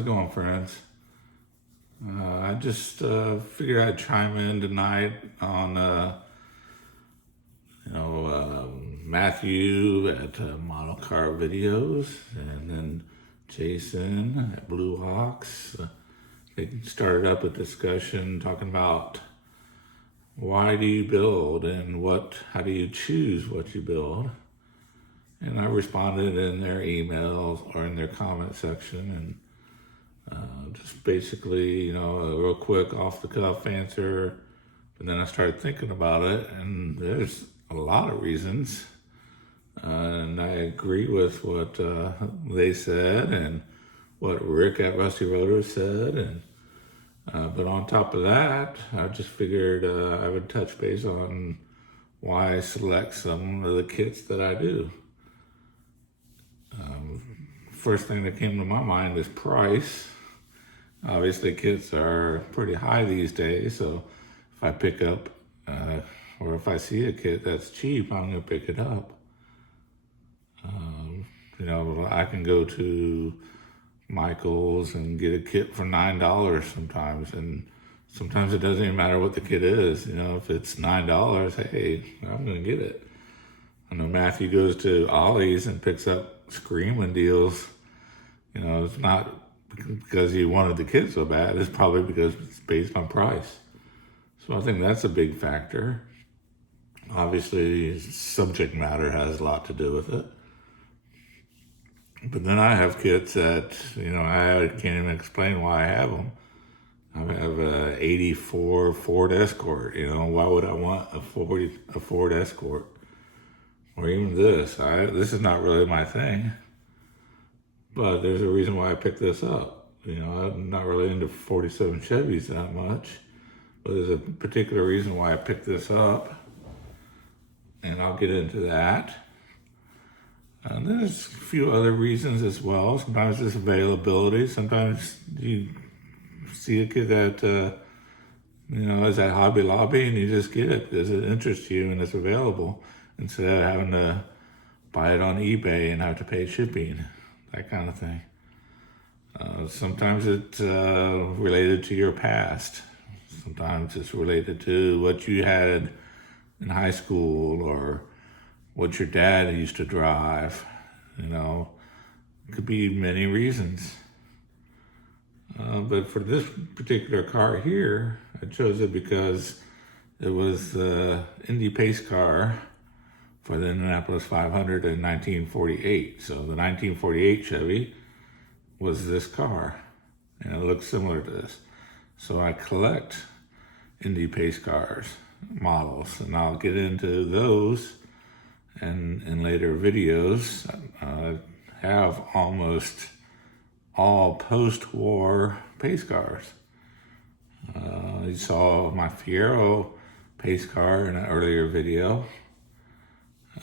How's it going, friends? I just figured I'd chime in tonight on, Matthew at Model Car Videos, and then Jason at Blue Hawks. They started up a discussion talking about why do you build and how do you choose what you build. And I responded in their emails or in their comment section, and just basically, a real quick off the cuff answer. But then I started thinking about it, and there's a lot of reasons. And I agree with what they said and what Rick at Rusty Rotor said. But on top of that, I just figured I would touch base on why I select some of the kits that I do. First thing that came to my mind is price. Obviously, kits are pretty high these days, so if I pick up or if I see a kit that's cheap, I'm going to pick it up. I can go to Michael's and get a kit for $9 sometimes, and sometimes it doesn't even matter what the kit is. If it's $9, hey, I'm going to get it. I know Matthew goes to Ollie's and picks up screaming deals. It's not because he wanted the kit so bad. It's probably because it's based on price. So I think that's a big factor. Obviously, subject matter has a lot to do with it. But then I have kits that, I can't even explain why I have them. I have a 84 Ford Escort. Why would I want a Ford Escort? Or even this. This is not really my thing. But there's a reason why I picked this up. I'm not really into 47 Chevys that much. But there's a particular reason why I picked this up. And I'll get into that. And there's a few other reasons as well. Sometimes it's availability. Sometimes you see a kid that, is at Hobby Lobby and you just get it because it interests you and it's available instead of having to buy it on eBay and have to pay shipping, that kind of thing. Sometimes it's related to your past. Sometimes it's related to what you had in high school or what your dad used to drive. It could be many reasons. But for this particular car here, I chose it because it was the Indy pace car for the Indianapolis 500 in 1948. So the 1948 Chevy was this car, and it looks similar to this. So I collect Indy pace cars, models, and I'll get into those and in later videos. I have almost all post-war pace cars. You saw my Fiero pace car in an earlier video.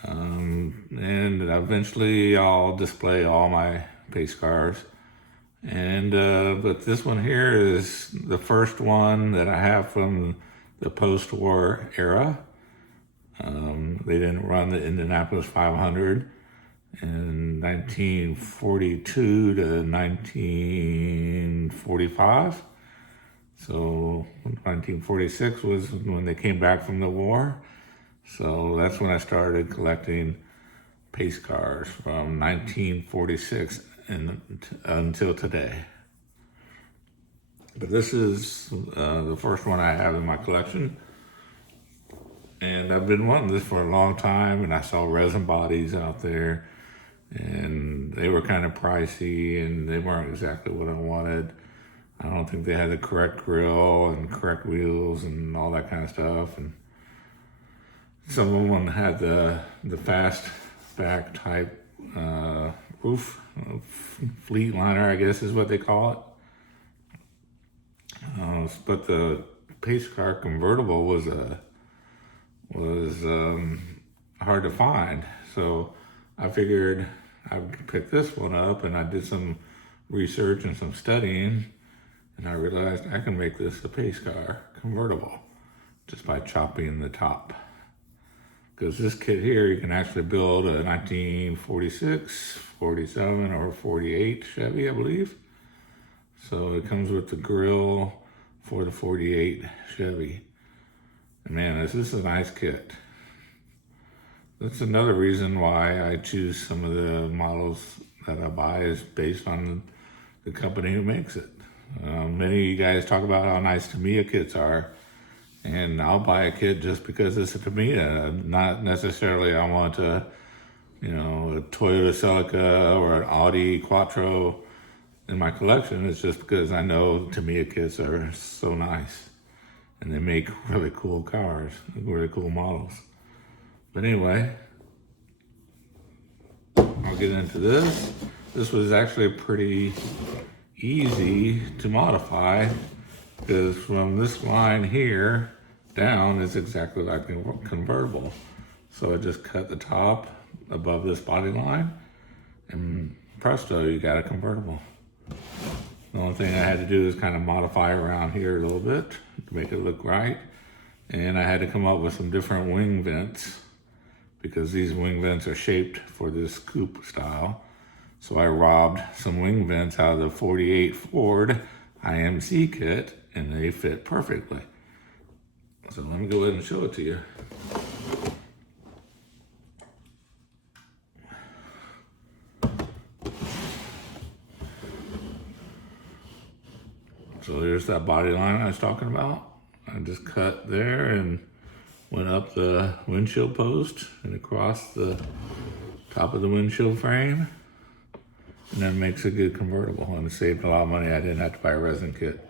And eventually I'll display all my pace cars. But this one here is the first one that I have from the post-war era. They didn't run the Indianapolis 500 in 1942 to 1945. So 1946 was when they came back from the war. So that's when I started collecting pace cars from 1946 until today. But this is the first one I have in my collection. And I've been wanting this for a long time, and I saw resin bodies out there, and they were kind of pricey, and they weren't exactly what I wanted. I don't think they had the correct grill and correct wheels and all that kind of stuff. And some of them had the fastback type roof, Fleetliner, I guess is what they call it. But the pace car convertible was hard to find. So I figured I'd pick this one up, and I did some research and some studying, and I realized I can make this a pace car convertible just by chopping the top. Because this kit here, you can actually build a 1946, 47, or 48 Chevy, I believe, So it comes with the grill for the 48 Chevy. And man, this is a nice kit. That's another reason why I choose some of the models that I buy is based on the company who makes it. Many of you guys talk about how nice Tamiya kits are, and I'll buy a kit just because it's a Tamiya. Not necessarily I want a Toyota Celica or an Audi Quattro in my collection. It's just because I know Tamiya kits are so nice, and they make really cool cars, really cool models. But anyway, I'll get into this. This was actually pretty easy to modify because from this line here down is exactly like a convertible. So I just cut the top above this body line and presto, you got a convertible. The only thing I had to do is kind of modify around here a little bit to make it look right. And I had to come up with some different wing vents because these wing vents are shaped for this coupe style. So I robbed some wing vents out of the 48 Ford IMC kit, and they fit perfectly. So let me go ahead and show it to you. So there's that body line I was talking about. I just cut there and went up the windshield post and across the top of the windshield frame. And that makes a good convertible, and it saved a lot of money. I didn't have to buy a resin kit.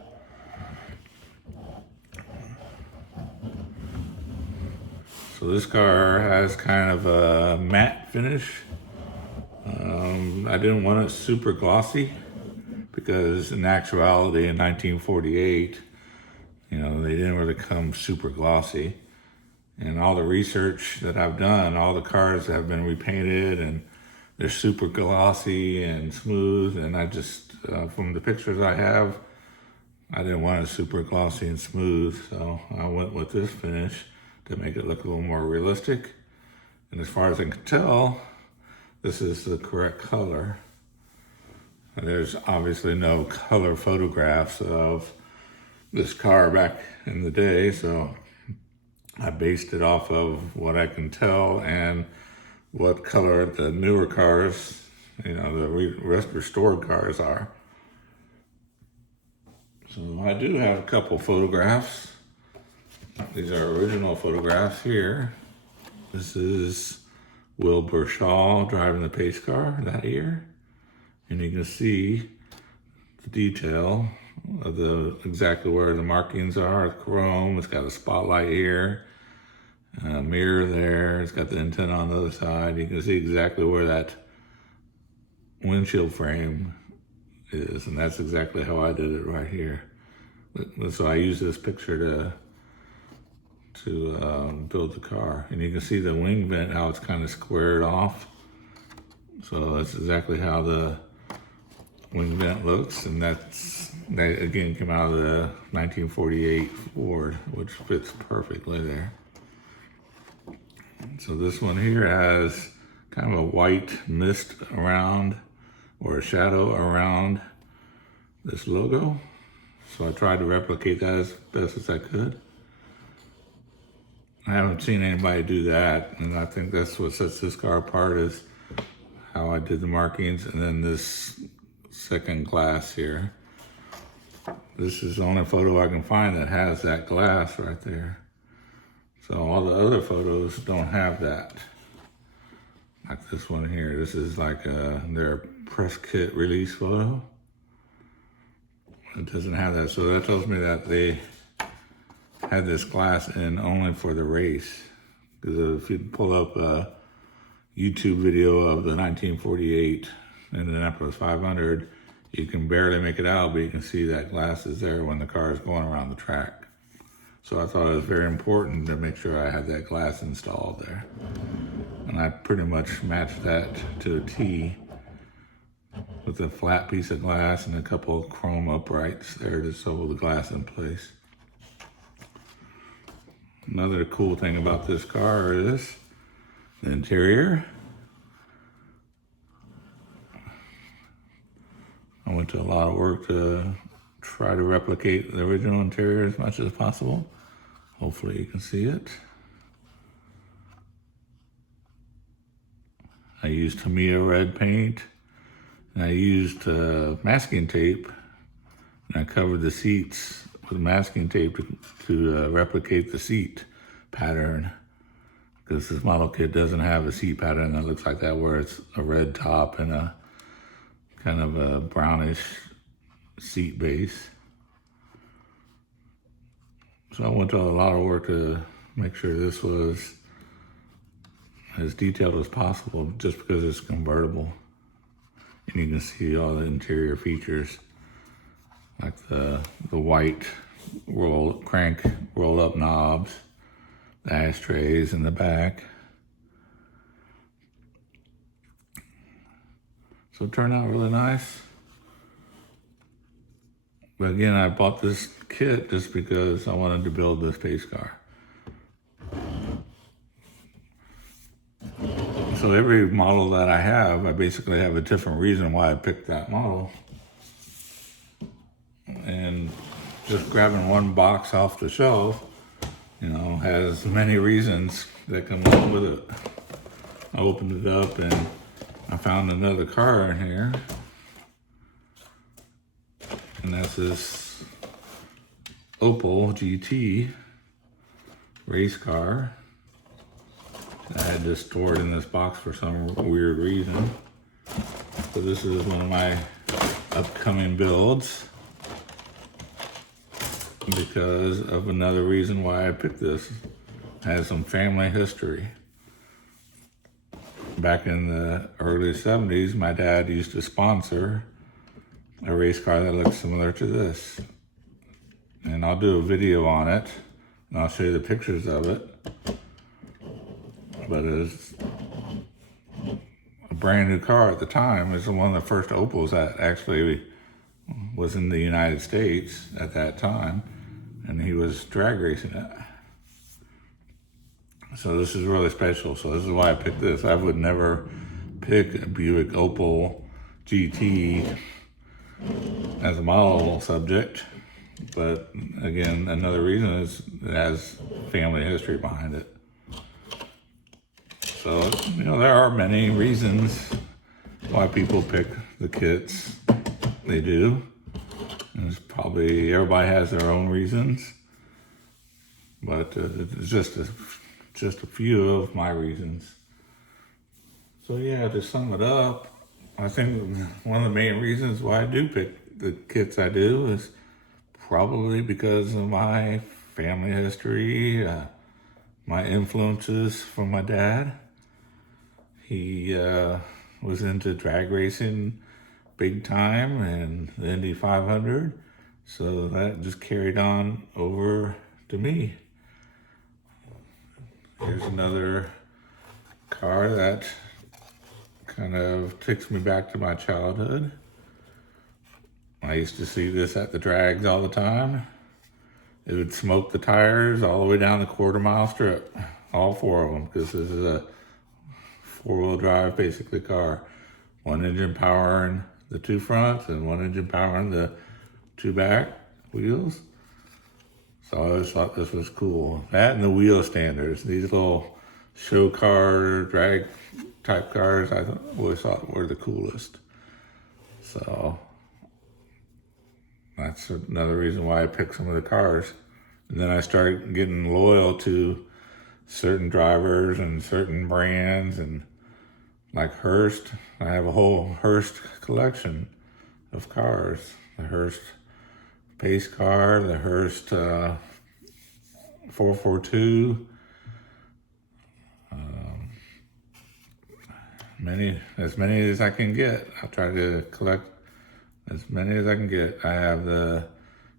So this car has kind of a matte finish. I didn't want it super glossy because in actuality in 1948, they didn't really come super glossy. And all the research that I've done, all the cars have been repainted and they're super glossy and smooth, and I just, from the pictures I have, I didn't want it super glossy and smooth, so I went with this finish to make it look a little more realistic. And as far as I can tell, this is the correct color. There's obviously no color photographs of this car back in the day, so I based it off of what I can tell and what color the newer cars, the restored cars are. So I do have a couple photographs. These are original photographs here. This is Wilbur Shaw driving the pace car that year. And you can see the detail of exactly where the markings are. It's chrome, it's got a spotlight here. Mirror there, it's got the antenna on the other side. You can see exactly where that windshield frame is, and that's exactly how I did it right here. So I use this picture to build the car, and you can see the wing vent, how it's kind of squared off. So that's exactly how the wing vent looks, and that again came out of the 1948 Ford, which fits perfectly there. So this one here has kind of a white mist around, or a shadow around this logo. So I tried to replicate that as best as I could. I haven't seen anybody do that, and I think that's what sets this car apart is how I did the markings, and then this second glass here. This is the only photo I can find that has that glass right there. So all the other photos don't have that. Like this one here. This is like their press kit release photo. It doesn't have that. So that tells me that they had this glass in only for the race. Because if you pull up a YouTube video of the 1948 Indianapolis 500, you can barely make it out, but you can see that glass is there when the car is going around the track. So I thought it was very important to make sure I had that glass installed there. And I pretty much matched that to a T with a flat piece of glass and a couple of chrome uprights there to hold the glass in place. Another cool thing about this car is the interior. I went went to a lot of work to try to replicate the original interior as much as possible. Hopefully you can see it. I used Tamiya red paint, and I used masking tape, and I covered the seats with masking tape to replicate the seat pattern, because this model kit doesn't have a seat pattern that looks like that, where it's a red top and a kind of a brownish seat base. So I went to a lot of work to make sure this was as detailed as possible, just because it's convertible. And you can see all the interior features, like the white crank roll up knobs, the ashtrays in the back. So it turned out really nice. But again, I bought this kit just because I wanted to build this pace car. So every model that I have, I basically have a different reason why I picked that model. And just grabbing one box off the shelf, has many reasons that come along with it. I opened it up and I found another car in here. And that's this Opel GT race car. I had this stored in this box for some weird reason. So this is one of my upcoming builds, because of another reason why I picked this. It has some family history. Back in the early 70s, my dad used to sponsor a race car that looks similar to this. And I'll do a video on it, and I'll show you the pictures of it. But it's a brand new car at the time. It's one of the first Opels that actually was in the United States at that time, and he was drag racing it. So this is really special. So this is why I picked this. I would never pick a Buick Opel GT as a model subject, but again, another reason is it has family history behind it. So, there are many reasons why people pick the kits they do. And it's probably, everybody has their own reasons, but it's just a few of my reasons. So yeah, to sum it up, I think one of the main reasons why I do pick the kits I do is probably because of my family history, my influences from my dad. He was into drag racing big time and the Indy 500, so that just carried on over to me. Here's another car that kind of takes me back to my childhood. I used to see this at the drags all the time. It would smoke the tires all the way down the quarter-mile strip, all four of them, because this is a four-wheel drive basically car. One engine powering the two fronts and one engine powering the two back wheels. So I always thought this was cool. That and the wheel standers, these little show car, drag type cars, I always thought were the coolest. So that's another reason why I picked some of the cars. And then I started getting loyal to certain drivers and certain brands, and like Hurst. I have a whole Hurst collection of cars. The Hurst pace car, the Hurst 442, as many as I can get. I'll try to collect as many as I can get. I have the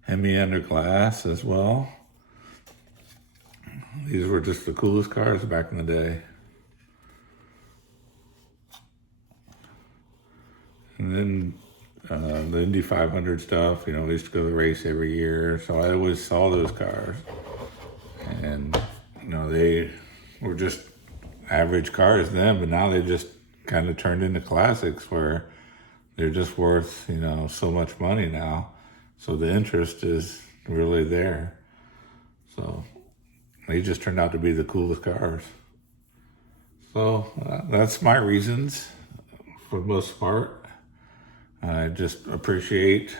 Hemi Underglass as well. These were just the coolest cars back in the day. And then the Indy 500 stuff, we used to go to the race every year, so I always saw those cars. And, they were just average cars then, but now they just kind of turned into classics where they're just worth, so much money now. So the interest is really there. So they just turned out to be the coolest cars. So that's my reasons for the most part. I just appreciate,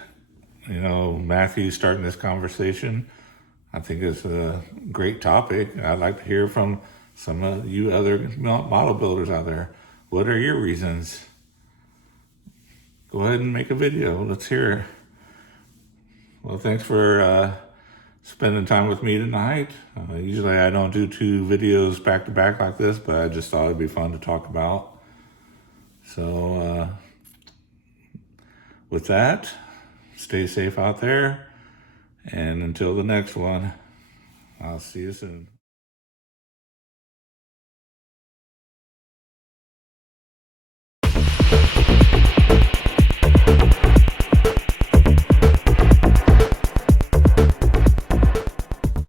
Matthew starting this conversation. I think it's a great topic. I'd like to hear from some of you other model builders out there. What are your reasons? Go ahead and make a video. Let's hear it. Well, thanks for spending time with me tonight. Usually I don't do 2 videos back to back like this, but I just thought it'd be fun to talk about. So with that, stay safe out there. And until the next one, I'll see you soon.